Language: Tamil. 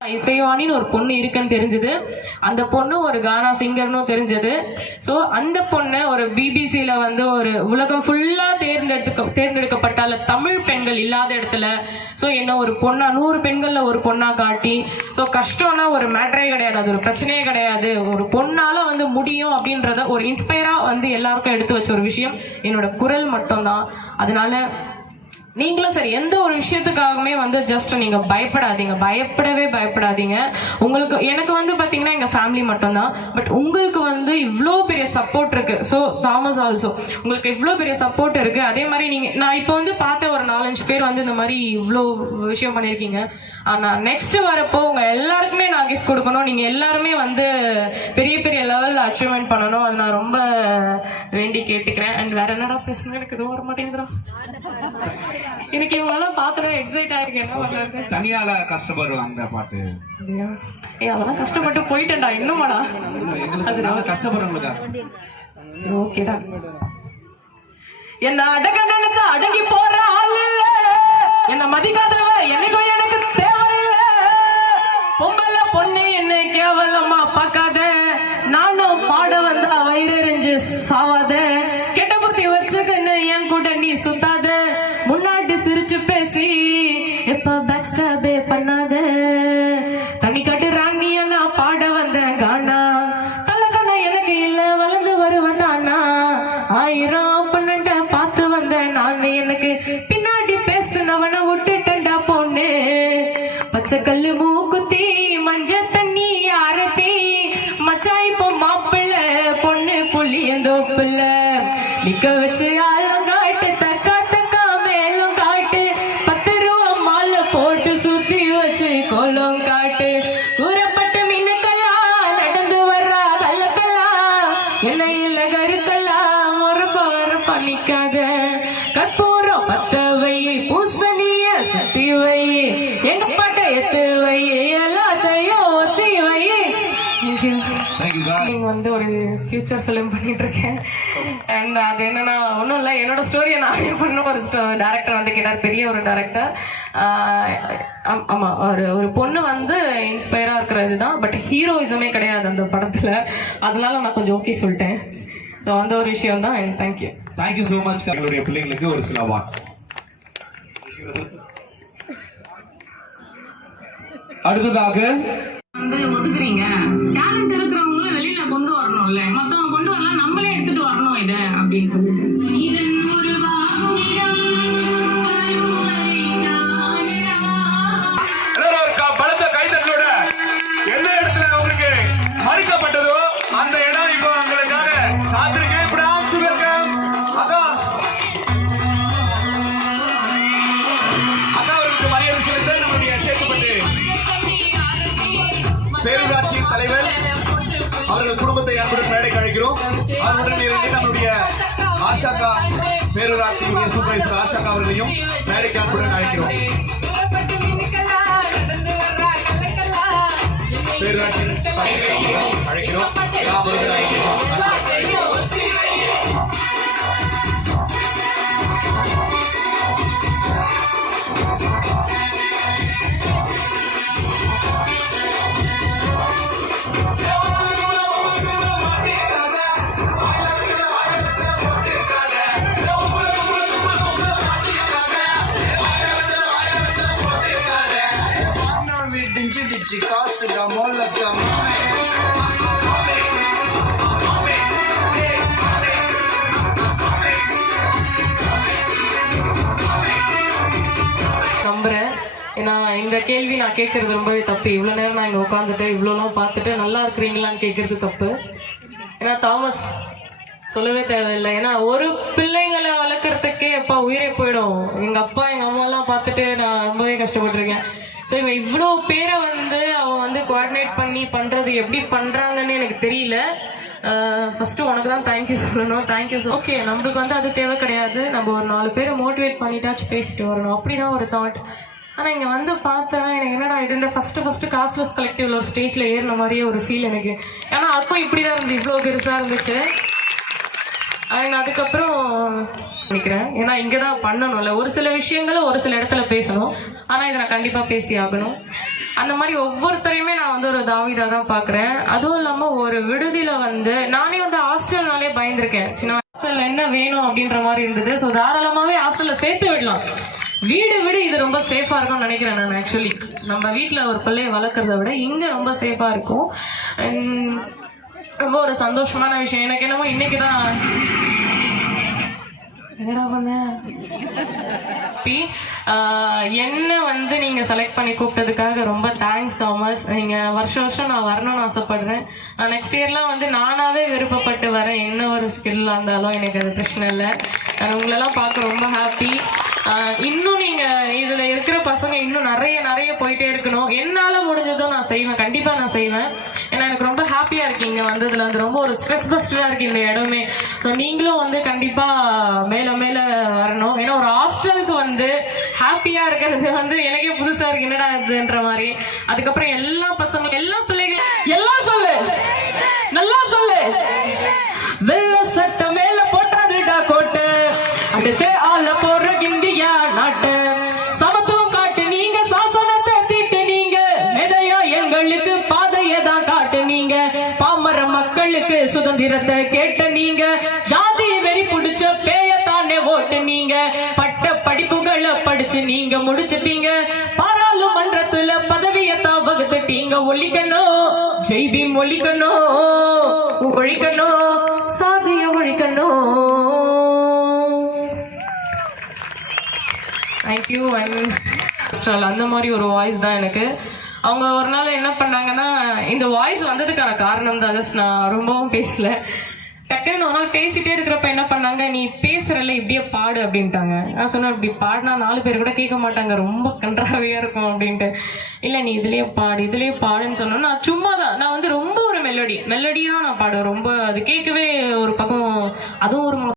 இசைவாணின்னு ஒரு பொண்ணு இருக்குன்னு தெரிஞ்சது. அந்த பொண்ணு ஒரு கானா சிங்கர்னு தெரிஞ்சது. ஸோ அந்த பொண்ணு ஒரு பிபிசியில வந்து ஒரு உலகம் ஃபுல்லா தேர்ந்தெடுக்கப்பட்டால தமிழ் பெண்கள் இல்லாத இடத்துல ஸோ என்ன ஒரு பொண்ணா 100 பெண்கள்ல ஒரு பொண்ணா காட்டி ஸோ கஷ்டம்னா ஒரு மேட்டரே கிடையாது, அது ஒரு பிரச்சனையே கிடையாது, ஒரு பொண்ணால வந்து முடியும் அப்படின்றத ஒரு இன்ஸ்பயரா வந்து எல்லாருக்கும் எடுத்து வச்ச ஒரு விஷயம் என்னோட குரல் மட்டும்தான். அதனால நீங்களும் சரி எந்த ஒரு விஷயத்துக்காகவுமே வந்து ஜஸ்ட் நீங்க பயப்படாதீங்க. உங்களுக்கு எனக்கு வந்து பாத்தீங்கன்னா எங்க ஃபேமிலி மட்டும்தான். பட் உங்களுக்கு வந்து இவ்வளோ பெரிய சப்போர்ட் இருக்கு. ஸோ தாமஸ் ஆல்சோ உங்களுக்கு இவ்வளோ பெரிய சப்போர்ட் இருக்கு. அதே மாதிரி நான் இப்போ வந்து பார்த்த ஒரு 4-5 பேர் வந்து இந்த மாதிரி இவ்வளோ விஷயம் பண்ணியிருக்கீங்க. ஆனா நெக்ஸ்ட் வரப்போ உங்க எல்லாருக்குமே நான் கிஃப்ட் கொடுக்கணும். நீங்க எல்லாருமே வந்து பெரிய பெரிய லெவல்ல அச்சீவ்மெண்ட் பண்ணணும். அது நான் ரொம்ப வேண்டி கேட்டுக்கிறேன். அண்ட் வேற என்னடா பேசுங்க, எனக்கு எதுவும் வர மாட்டேங்குதுடா. எனக்கு இவங்கெல்லாம் பார்த்தோம் எக்ஸைட் ஆயிருக்கு. என்ன பண்றது, தனியால கஷ்டப்படுறோம் அந்த பாட்டு. அதெல்லாம் கஷ்டப்பட்டு போயிட்டேன்டா. இன்னுமாடா கஷ்டப்படுறவங்களுக்கா? ஓகேடா. என்ன அடக்க நினைச்சா அடங்கி போற ஆள் இல்ல, என்ன மதிக்காதவ என்னைக்கும் எனக்கு தேவையில்லை. பொம்பளை பொண்ணு என்னை கேவலமா பார்க்காத, நானும் பாட வந்தா வயிறெறிஞ்சு சாவாத, கெட்ட புத்தி வச்சுக்கன்னு என் கூட நீ சுத்தாத, முன்னாடி சிரிச்சு பேசி எப்ப பேக் ஸ்டாபே பண்ணாத, தண்ணி காட்டு ராணியா நான் பாட வந்த கானா, தலக்கண எனக்கு இல்ல வளர்ந்து வருவன் தானா, 1000 பொண்ணுண்ட பார்த்து வந்த நானு, எனக்கு பின்னாடி பேசுனவன விட்டுட்டா பொண்ணு, பச்சை கல்லு மூக்குத்தி மஞ்ச தண்ணி ஆரத்தி, மச்சா இப்போ மாப்பிள்ள பொண்ணு புள்ளியந்தோப்புல நிக்க வச்சு ஆலங்காட்டு தக்கா தக்கா மேலும் காட்டு, 10 ரூபா மாலை போட்டு சுத்தி வச்சு கோலம் காட்டு, ஊறப்பட்டு மின்னுக்கெல்லாம் நடந்து வர்றா கல்லக்கெல்லாம், என்ன இல்ல கருக்கெல்லாம் வரப்ப நிக்காத, கற்பூரம் பத்த வை பூசணிய சத்தி வை, எங்க பாட்ட எத்து வை எல்லாத்தையும் ஒத்தி வை. நீங்க வந்து ஒரு ஃபியூச்சர் ஃபிலிம் பண்ணிட்டு இருக்கேன். அண்ட் அது என்னன்னா ஒன்றும் இல்லை, என்னோட ஸ்டோரியை நானே பண்ண ஒரு டேரக்டர் வந்து கேட்டார், பெரிய ஒரு டேரக்டர். ஆமா, ஒரு பொண்ணு வந்து இன்ஸ்பயரா இருக்கிறது தான், பட் ஹீரோயிசமே கிடையாது அந்த படத்துல. அதனால நான் கொஞ்சம் ஓகே சொல்லிட்டேன். ஸோ அந்த ஒரு விஷயம் தான். And thank you so much. எங்களுடைய பிள்ளைங்களுக்கு ஒரு சில அவார்ட்ஸ். அடுத்ததாக வந்து ஒதுக்குறீங்க, டேலண்ட் இருக்கிறவங்களும் வெளியில கொண்டு வரணும்ல, மத்தவங்க கொண்டு வரலாம், நம்மளே எடுத்துட்டு வரணும் இத அப்படின்னு சொல்லிட்டு பலத்த கைதட்டலோட எந்த இடத்துல உங்களுக்கு மறுக்கப்பட்டதோ அந்த இடம் இப்போ உங்களுக்காக காத்திருக்கேன். அக்காவிற்கு மரியாதை செலுத்த நம்முடைய சேத்துப்பட்டு பேரூராட்சியின் தலைவர் அவர்கள் குடும்பத்தை அன்புடன் மேடைக்கு அழைக்கிறோம். அவருடன் இருந்து நம்முடைய ஆஷாக்கா பேரூராட்சியினுடைய சூப்பர்வைசர் ஆஷாக்கா அவர்களையும் மேடைக்கு அன்புடன் அழைக்கிறோம். பேரூராட்சியின் தலைவரையும் அழைக்கிறோம். நம்புறேன். ஏன்னா இந்த கேள்வி நான் கேட்கறது ரொம்பவே தப்பு. இவ்வளோ நேரம் நான் இங்கே உட்காந்துட்டு இவ்வளோலாம் பார்த்துட்டு நல்லா இருக்கிறீங்களான்னு கேட்கறது தப்பு. ஏன்னா தாமஸ் சொல்லவே தேவையில்லை. ஏன்னா ஒரு பிள்ளைங்களை வளர்க்குறதுக்கே அப்பா உயிரே போயிடும். எங்கள் அப்பா எங்கள் அம்மாலாம் பார்த்துட்டு நான் ரொம்பவே கஷ்டப்பட்டிருக்கேன். ஸோ இவன் இவ்வளோ பேரை வந்து அவன் வந்து கோஆர்டினேட் பண்ணி பண்ணுறது எப்படி பண்ணுறாங்கன்னு எனக்கு தெரியல. ஃபர்ஸ்ட் உனக்கு தான் தேங்க்யூ சொல்லணும். தேங்க்யூ. ஓகே, நம்மளுக்கு வந்து அது தேவை கிடையாது. நம்ம ஒரு 4 பேரை மோட்டிவேட் பண்ணிட்டாச்சும் பேசிட்டு வரணும், அப்படிதான் ஒரு தாட். ஆனால் இங்கே வந்து பார்த்தேன், எனக்கு என்னடா இது இந்த ஃபர்ஸ்ட் காஸ்ட்லெஸ் கலெக்டிவ்ல ஒரு ஸ்டேஜில் ஏறின மாதிரியே ஒரு ஃபீல் எனக்கு. ஏன்னா அப்போ இப்படி தான் இருந்து இவ்வளோ பெருசாக இருந்துச்சு. அண்ட் அதுக்கப்புறம் நினைக்கிறேன், ஏன்னா இங்கதான் பண்ணணும்ல ஒரு சில விஷயங்களை ஒரு சில இடத்துல பேசணும். ஆனா இதை நான் கண்டிப்பா பேசி ஆகணும். அந்த மாதிரி ஒவ்வொருத்தரையுமே நான் வந்து ஒரு தாவிதா தான் பாக்குறேன். அதுவும் இல்லாம ஒரு விடுதியில வந்து நானே வந்து ஹாஸ்டல்னாலே பயந்துருக்கேன். சின்ன ஹாஸ்டல்ல என்ன வேணும் அப்படின்ற மாதிரி இருந்தது. ஸோ தாராளமாவே ஹாஸ்டல்ல சேர்த்து விடலாம். வீடு விட இது ரொம்ப சேஃபா இருக்கும்னு நினைக்கிறேன் நான். ஆக்சுவலி நம்ம வீட்டுல ஒரு பிள்ளைய வளர்க்கறத விட இங்க ரொம்ப சேஃபா இருக்கும். ரொம்ப ஒரு சந்தோஷமான விஷயம். எனக்கு என்னமோ இன்னைக்குதான் என்னடா பண்ண என்ன வந்து நீங்க செலக்ட் பண்ணி கூப்பிட்டதுக்காக ரொம்ப தேங்க்ஸ் தாமஸ். நீங்க வருஷம் வருஷம் நான் வரணும்னு ஆசைப்படுறேன். நெக்ஸ்ட் இயர்லாம் வந்து நானாவே விருப்பப்பட்டு வரேன். என்ன ஒரு ஸ்கில்லா இருந்தாலும் எனக்கு அது பிரச்சனை இல்லை. உங்களெல்லாம் பார்க்க ரொம்ப ஹாப்பி. இன்னும் நீங்க இதுல இருக்கிற பசங்க இன்னும் நிறைய போயிட்டே இருக்கணும். என்னால முடிஞ்சதும் நான் செய்வேன், கண்டிப்பா நான் செய்வேன். ஏன்னா எனக்கு ரொம்ப ஹாப்பியா இருக்கீங்க வந்ததுல வந்து ரொம்ப ஒரு ஸ்ட்ரெஸ் பஸ்டரா இருக்கு இந்த இடமே. ஸோ நீங்களும் வந்து கண்டிப்பா மேல வரணும். ஏன்னா ஒரு ஹாஸ்டலுக்கு வந்து ஹாப்பியா இருக்கிறது வந்து எனக்கே புதுசா இருக்கு, என்னடா இதுன்ற மாதிரி. அதுக்கப்புறம் எல்லா பசங்களும் எல்லா பிள்ளைகளும் எல்லாம் சொல்லு, நல்லா சொல்லு. வெள்ள சட்ட மேல போட்டாதுடா கோட்டு, அடுத்து ஆள போற இந்தியா நாட்டு. சமத்துவம் காட்டு நீங்க, சாசனத்தை தீட்டு நீங்க, மெதையா எங்களுக்கு பாதையை தான் காட்டு நீங்க. பாமர மக்களுக்கு சுதந்திரத்தை கேட்ட நீங்க, ஜாதி வெறி பிடிச்ச பேயத்தானே ஓட்டு நீங்க. பட்ட படிப்புகளை படிச்சு நீங்க முடிச்சுட்டீங்க, பாராளுமன்றத்துல பதவியத்தான் வகுத்துட்டீங்க. ஒழிக்கணும் ஜெய்பீம், ஒழிக்கணும் ஒழிக்கணும் சாதிய ஒழிக்கணும். தேங்க்யூ. அந்த மாதிரி ஒரு வாய்ஸ் தான் எனக்கு. அவங்க ஒரு நாள் என்ன பண்ணாங்கன்னா, இந்த வாய்ஸ் வந்ததுக்கான காரணம் தான், ஜஸ்ட் நான் ரொம்பவும் பேசல. டக்குன்னு ஒரு நாள் பேசிட்டே இருக்கிறப்ப என்ன பண்ணாங்க, நீ பேசுறல இப்படியே பாடு அப்படின்ட்டாங்க. நான் சொன்னேன், இப்படி பாடினா 4 பேர் கூட கேட்க மாட்டாங்க, ரொம்ப கன்றாவியா இருக்கும் அப்படின்ட்டு. இல்லை நீ இதுலயே பாடுன்னு சொன்னோம். நான் சும்மா தான், நான் வந்து ரொம்ப ஒரு மெலடி தான் நான் பாடுவேன். ரொம்ப அது கேட்கவே ஒரு பக்கம், அதுவும் ஒரு